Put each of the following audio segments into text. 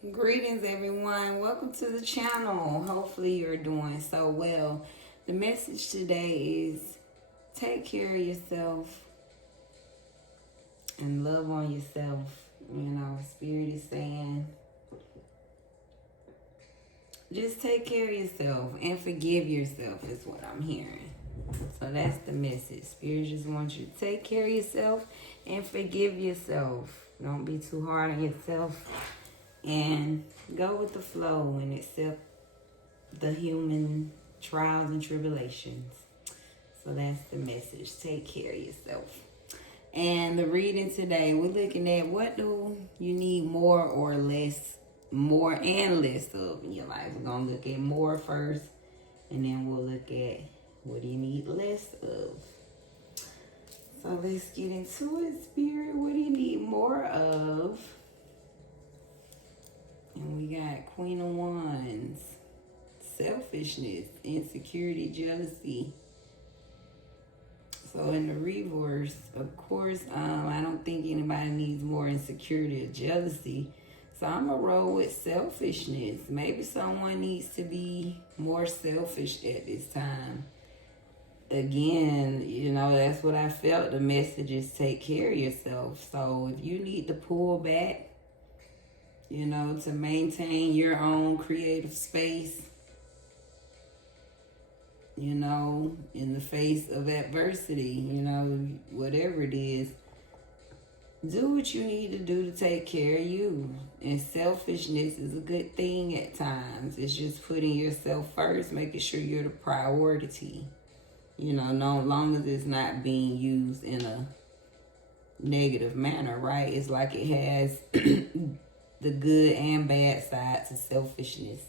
Greetings, everyone. Welcome to the channel. Hopefully, you're doing so well. The message today is take care of yourself and love on yourself. Spirit is saying just take care of yourself and forgive yourself, is what I'm hearing. So that's the message. Spirit just wants you to take care of yourself and forgive yourself. Don't be too hard on yourself. And go with the flow and accept the human trials and tribulations. So that's the message. Take care of yourself. And the reading today, we're looking at what do you need more or less, more and less of in your life. We're going to look at more first, and then we'll look at what do you need less of. So let's get into it, Spirit. What do you need more of? And we got Queen of Wands, selfishness, insecurity, jealousy. So in the reverse, of course, I don't think anybody needs more insecurity or jealousy. So I'm going to roll with selfishness. Maybe someone needs to be more selfish at this time. Again, that's what I felt. The message is take care of yourself. So if you need to pull back, to maintain your own creative space, in the face of adversity, whatever it is, do what you need to do to take care of you. And selfishness is a good thing at times. It's just putting yourself first, making sure you're the priority. No longer it's not being used in a negative manner, right? It's like it has the good and bad sides of selfishness.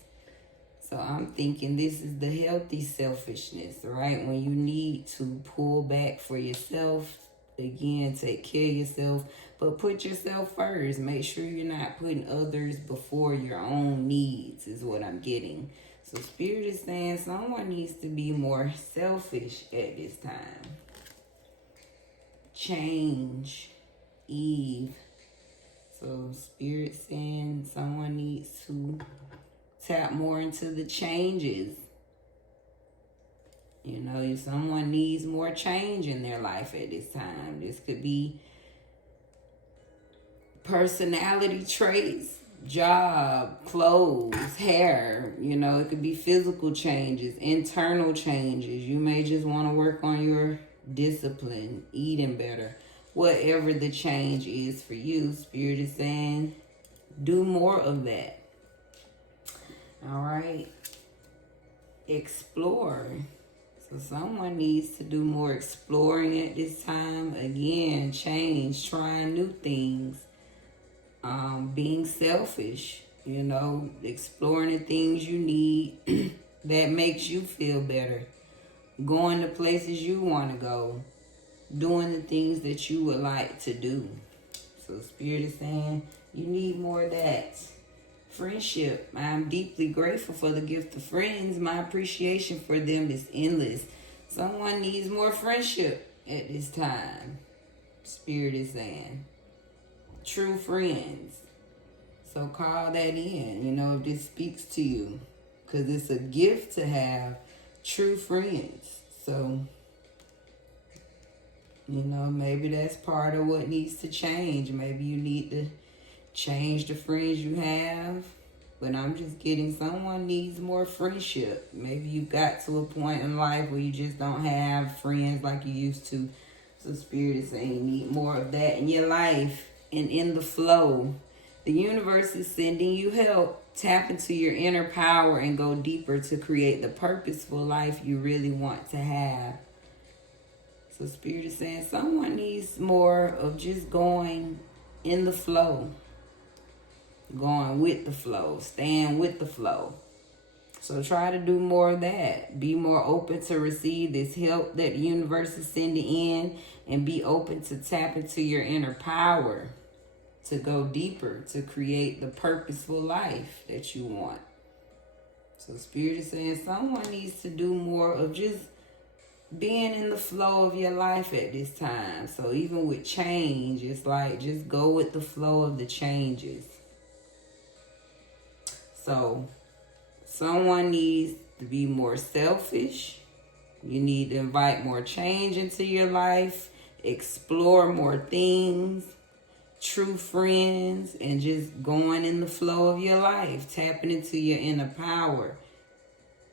So I'm thinking this is the healthy selfishness, right? When you need to pull back for yourself, again, take care of yourself, but put yourself first. Make sure you're not putting others before your own needs is what I'm getting. So Spirit is saying someone needs to be more selfish at this time. Change, Eve. So Spirit saying someone needs to tap more into the changes. Someone needs more change in their life at this time. This could be personality traits, job, clothes, hair. It could be physical changes, internal changes. You may just want to work on your discipline, eating better. Whatever the change is for you, Spirit is saying, do more of that. All right. Explore. So someone needs to do more exploring at this time. Again, change, trying new things. Being selfish, exploring the things you need that makes you feel better. Going to places you want to go. Doing the things that you would like to do. So Spirit is saying you need more of that. Friendship. I'm deeply grateful for the gift of friends. My appreciation for them is endless. Someone needs more friendship at this time. Spirit is saying. True friends. So call that in, if this speaks to you. Because it's a gift to have true friends. So maybe that's part of what needs to change. Maybe you need to change the friends you have. But I'm just getting someone needs more friendship. Maybe you got to a point in life where you just don't have friends like you used to. So Spirit is saying you need more of that in your life and in the flow. The universe is sending you help. Tap into your inner power and go deeper to create the purposeful life you really want to have. So Spirit is saying someone needs more of just going in the flow. Going with the flow. Staying with the flow. So try to do more of that. Be more open to receive this help that the universe is sending in. And be open to tap into your inner power. To go deeper. To create the purposeful life that you want. So Spirit is saying someone needs to do more of just being in the flow of your life at this time. So even with change, it's like just go with the flow of the changes. So someone needs to be more selfish. You need to invite more change into your life, explore more things, true friends, and just going in the flow of your life, tapping into your inner power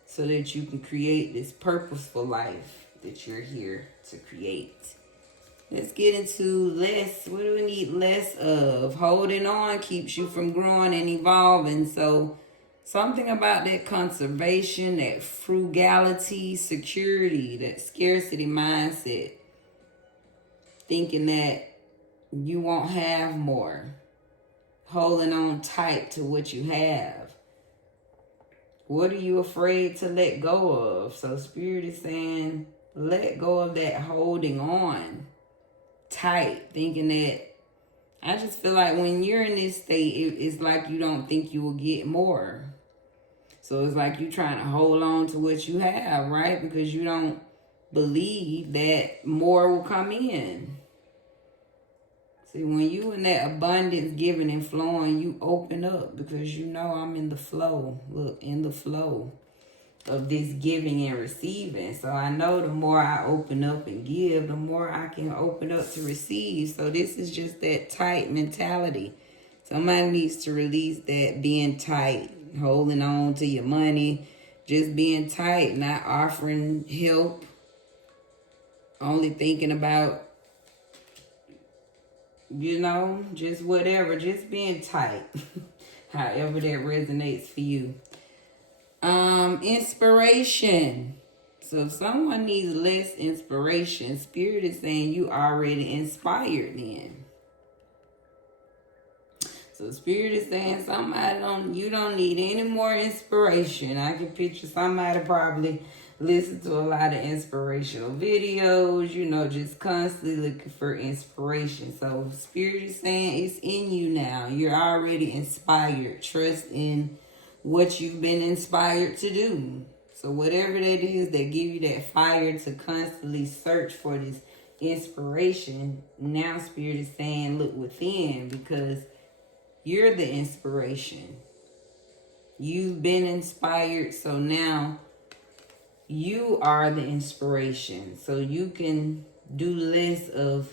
so that you can create this purposeful life that you're here to create. Let's get into less. What do we need less of? Holding on keeps you from growing and evolving. So something about that conservation, that frugality, security, that scarcity mindset. Thinking that you won't have more. Holding on tight to what you have. What are you afraid to let go of? So Spirit is saying, let go of that holding on tight, thinking that, I just feel like when you're in this state, it's like you don't think you will get more. So it's like you trying to hold on to what you have, right? Because you don't believe that more will come in. See, when you in that abundance, giving and flowing, you open up because you know I'm in the flow. Look, in the flow of this giving and receiving. So I know the more I open up and give, the more I can open up to receive. So this is just that tight mentality. Somebody needs to release that being tight, holding on to your money, just being tight, not offering help, only thinking about, just whatever, just being tight. However that resonates for you. Inspiration. So if someone needs less inspiration, Spirit is saying you already inspired then. So Spirit is saying you don't need any more inspiration. I can picture somebody probably listen to a lot of inspirational videos, just constantly looking for inspiration. So Spirit is saying it's in you now. You're already inspired. Trust in what you've been inspired to do. So whatever that is that give you that fire to constantly search for this inspiration, now Spirit is saying look within, because you're the inspiration. You've been inspired, so now you are the inspiration. So you can do less of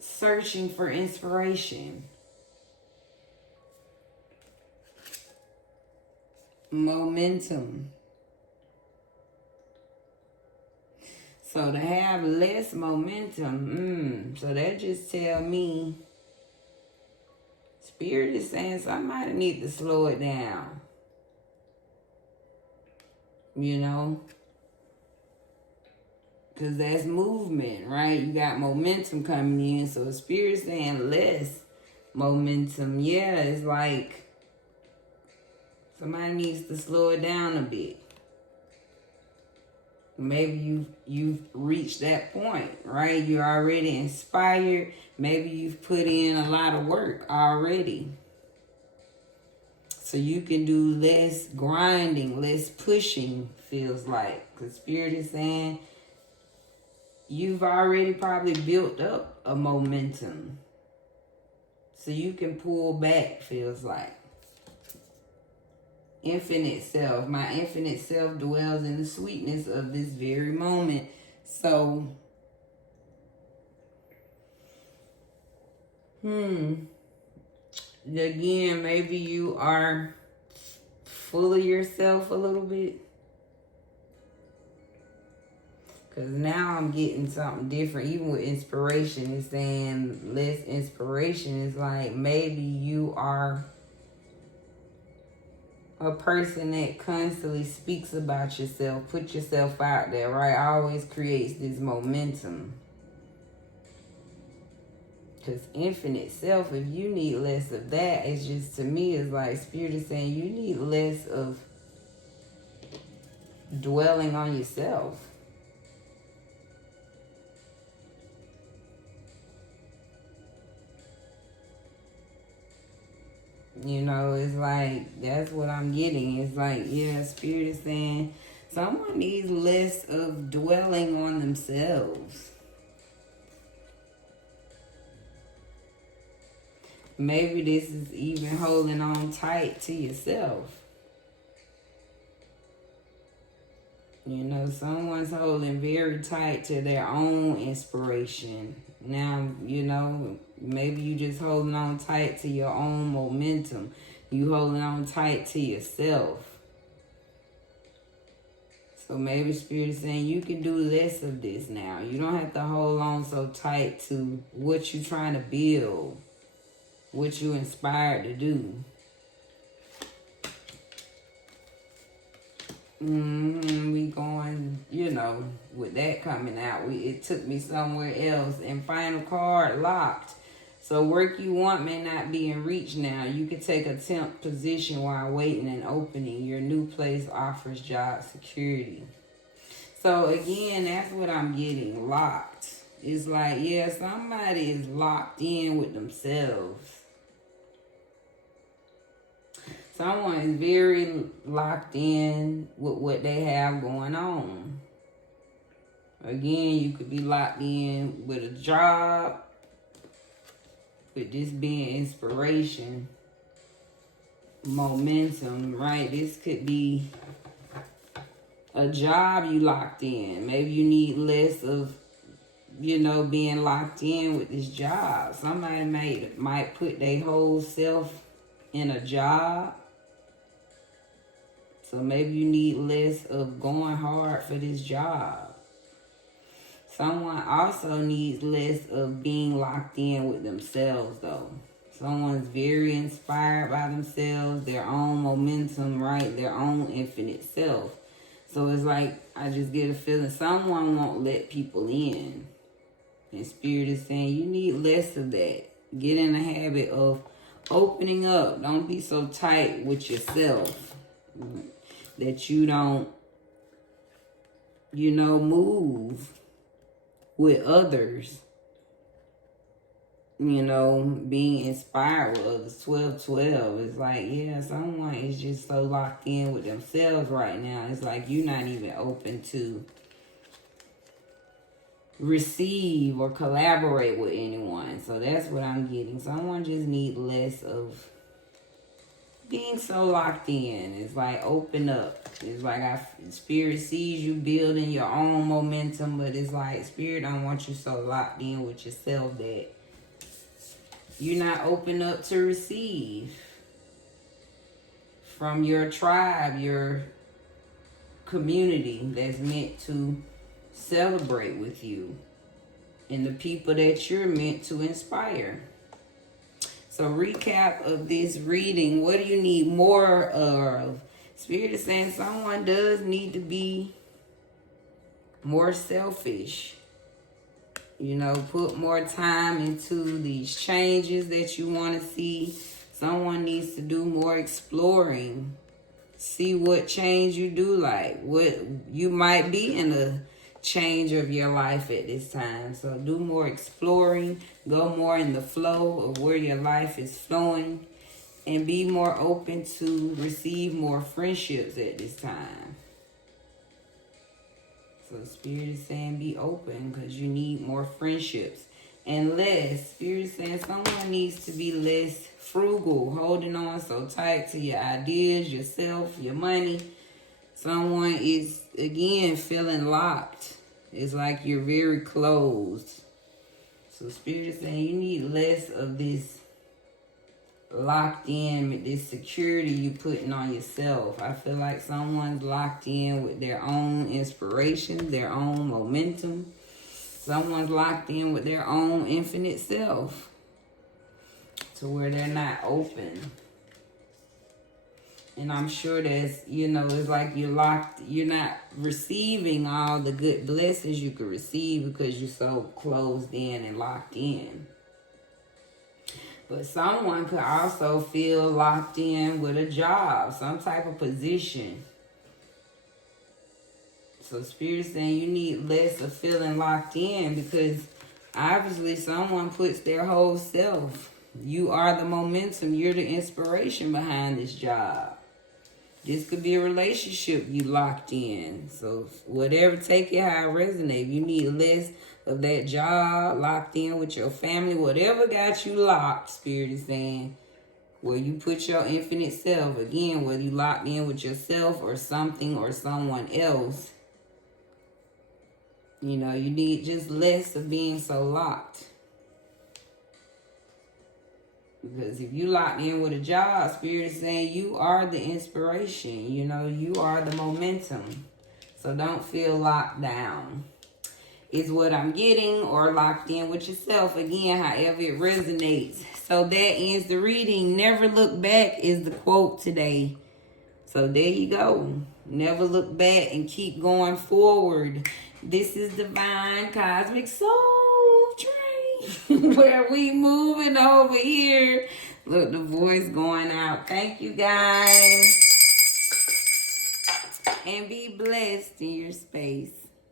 searching for inspiration. Momentum. So to have less momentum, so that just tell me Spirit is saying somebody need to slow it down. Because that's movement, right? You got momentum coming in. So Spirit saying less momentum. Yeah, it's like somebody needs to slow it down a bit. Maybe you've reached that point, right? You're already inspired. Maybe you've put in a lot of work already. So you can do less grinding, less pushing, feels like. Because Spirit is saying you've already probably built up a momentum. So you can pull back, feels like. Infinite self. My infinite self dwells in the sweetness of this very moment. So, again, maybe you are full of yourself a little bit. Because now I'm getting something different. Even with inspiration, it's saying less inspiration. It's like maybe you are a person that constantly speaks about yourself, put yourself out there, right? Always creates this momentum. Because infinite self, if you need less of that, it's just, to me, it's like Spirit is saying you need less of dwelling on yourself. It's like, that's what I'm getting. It's like, yeah, Spirit is saying someone needs less of dwelling on themselves. Maybe this is even holding on tight to yourself. You know, someone's holding very tight to their own inspiration. Now, you know, maybe you just holding on tight to your own momentum. You holding on tight to yourself. So maybe Spirit is saying you can do less of this now. You don't have to hold on so tight to what you're trying to build, what you inspired to do. We going, you know, with that coming out, it took me somewhere else. And final card, locked. So work you want may not be in reach now. You can take a temp position while waiting an opening. Your new place offers job security. So again, that's what I'm getting, locked. It's like, yeah, somebody is locked in with themselves. Someone is very locked in with what they have going on. Again, you could be locked in with a job, with this being inspiration, momentum, right? This could be a job you locked in. Maybe you need less of, you know, being locked in with this job. Somebody might put their whole self in a job. So maybe you need less of going hard for this job. Someone also needs less of being locked in with themselves, though. Someone's very inspired by themselves, their own momentum, right? Their own infinite self. So it's like, I just get a feeling someone won't let people in. And Spirit is saying you need less of that. Get in the habit of opening up. Don't be so tight with yourself that you don't, you know, move with others. You know, being inspired with others. 12-12. It's like, yeah, someone is just so locked in with themselves right now. It's like you're not even open to receive or collaborate with anyone. So that's what I'm getting. Someone just needs less of being so locked in. It's like open up. It's like Spirit sees you building your own momentum, but it's like Spirit don't want you so locked in with yourself that you're not open up to receive from your tribe, your community that's meant to celebrate with you and the people that you're meant to inspire. So recap of this reading, what do you need more of? Spirit is saying someone does need to be more selfish. You know, put more time into these changes that you want to see. Someone needs to do more exploring. See what change you do like. What you might be in a change of your life at this time. So do more exploring. Go more in the flow of where your life is flowing. And be more open to receive more friendships at this time. So Spirit is saying be open because you need more friendships. And less, Spirit is saying someone needs to be less frugal, holding on so tight to your ideas, yourself, your money. Someone is, again, feeling locked. It's like you're very closed. So Spirit is saying you need less of this locked in with this security you putting on yourself. I feel like someone's locked in with their own inspiration, their own momentum. Someone's locked in with their own infinite self to where they're not open. And I'm sure that's, you know, it's like you're locked, you're not receiving all the good blessings you could receive because you're so closed in and locked in. But someone could also feel locked in with a job, some type of position. So Spirit is saying you need less of feeling locked in because obviously someone puts their whole self. You are the momentum. You're the inspiration behind this job. This could be a relationship you locked in. So whatever, take it how it resonates. You need less of that job, locked in with your family, whatever got you locked, Spirit is saying, where you put your infinite self, again, whether you locked in with yourself or something or someone else, you know, you need just less of being so locked. Because if you locked in with a job, Spirit is saying you are the inspiration. You know, you are the momentum. So don't feel locked down. Is what I'm getting, or locked in with yourself. Again, however it resonates. So that ends the reading. Never look back is the quote today. So there you go. Never look back and keep going forward. This is Divine Cosmic Soul Train. Where we moving over here. Look, the voice going out. Thank you, guys. And be blessed in your space.